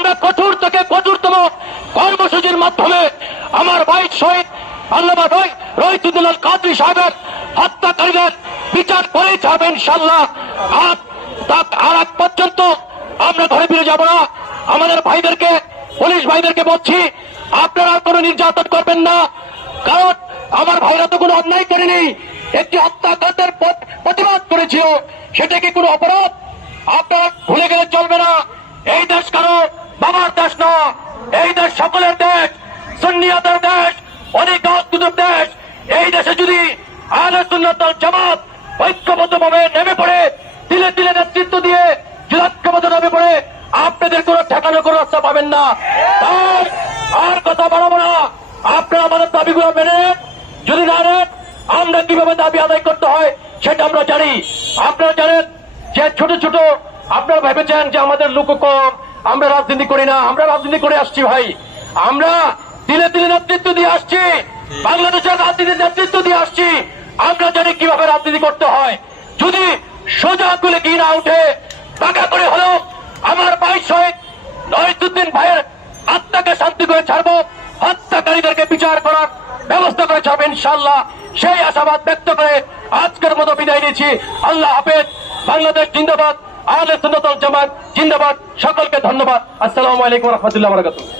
আমরা কঠোর থেকে কঠোরতম কর্মসূচির মাধ্যমে আমার ভাই শহীদ আল্লামা রহিতুদ্দিন আল কাদরী সাহেবের হত্যাকারীদের বিচার করে যাবে ইনশাআল্লাহ। আর আগ পর্যন্ত আমরা ঘরে ফিরে যাব না। আমাদের ভাইদেরকে, পুলিশ ভাইদেরকে বলছি, আপনারা কোনো নির্যাতন করবেন না, কারণ আমার ভাইরা তো কোনো অন্যায় করেনি, একটি হত্যাকাণ্ডের প্রতিবাদ করেছিল, সেটা কি কোনো অপরাধ? আপনারা ভুলে গেলে চলবে না। এই দেশ কারো বাবার দেশ না, এই দেশ সকলের দেশ, সুন্নিয়াতের দেশ, অনেক দেশ। এই দেশে যদি আহলে সুন্নাত ওয়াল জামাত ঐক্যবদ্ধভাবে নেমে পড়ে, তিলে তিলে নেতৃত্ব দিয়ে যদি ঐক্যবদ্ধ নেমে পড়ে, আপনাদের কোনো ঠেকানো কোনো রাস্তা পাবেন না। তাই আর কথা বাড়াবো না, আপনারা আমাদের দাবিগুলো মেনে যদি না নেন, আমরা কিভাবে দাবি আদায় করতে হয় সেটা আমরা জানি। আপনারা জানেন যে ছোট ছোট আপনারা ভেবেছেন যে আমাদের লোক কম, আমরা রাজনীতি করি না। আমরা রাজনীতি করে আসছি ভাই, আমরা তিলে তিলে নেতৃত্ব দিয়ে আসছি, বাংলাদেশের রাজনীতির নেতৃত্ব দিয়ে আসছি। আমরা জানি কিভাবে রাজনীতি করতে হয়। যদি সোজা করে কি না উঠে, পাকা করে হলো আমার ভাই শহীদ রহিতুদ্দিন ভাইয়ের আত্মাকে শান্তি করে ছাড়বো, হত্যাকারীদেরকে বিচার করার ব্যবস্থা করে ছাড়বে ইনশাআল্লাহ। সেই আশাবাদ ব্যক্ত করে আজকের মতো বিদায় নিচ্ছি। আল্লাহ হাফেজ। বাংলাদেশ জিন্দাবাদ, আহলে সুন্নাত ওয়াল জামাত জিন্দাবাদ। সকলকে ধন্যবাদ। আসসালামু আলাইকুম ওয়া রাহমাতুল্লাহি ওয়া বারাকাতুহু।